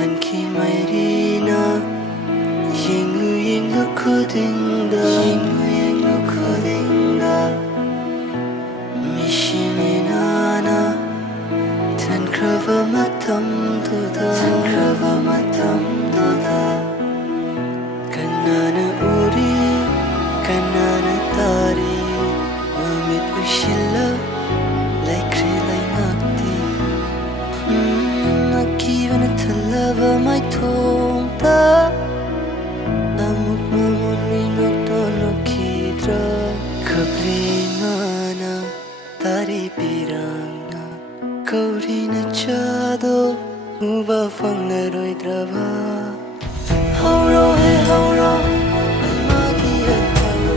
Tanki mairina Yinglu kudinda Mishiminana Tankrava matam duda Kanana uri Kanana tari Mamit ushilla Laikri lainakti Nakivana talava mai thongta Amuk mamuni noktono kidra Kablingana Tari piranga Kaurina chado Uba fangna roidrava Hauro he hauro Magi athago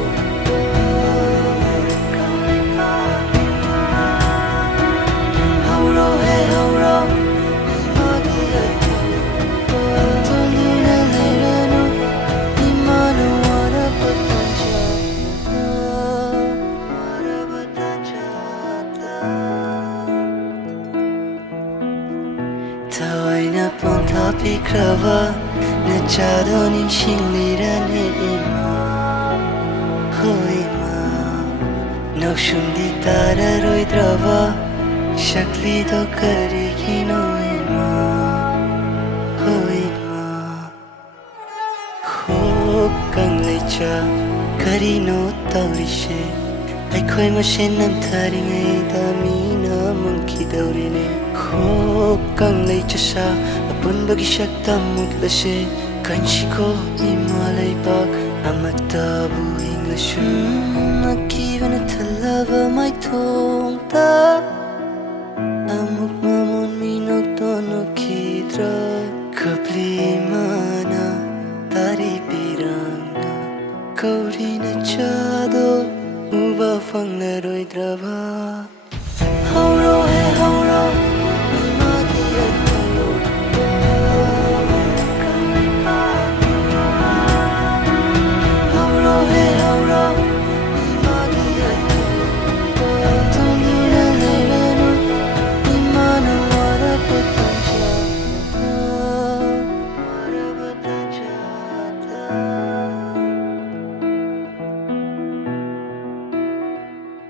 Hauro he hauro Magi athago Tundina leiranu Imanu wara patanjata Tawaina ponta pikrava Nachado ninshingirane ima Hoima Nokshundi tara roidrava Shakli do karigino ima Hoima Hokang lecha Karino taurishe Aikhoi mashen namtharingai damina mungki daurine Hokang lecha sha Apunbagi shakta mutlashe Kanshiko imalay bak Amatabu inglashu Nakivana talava mai thongta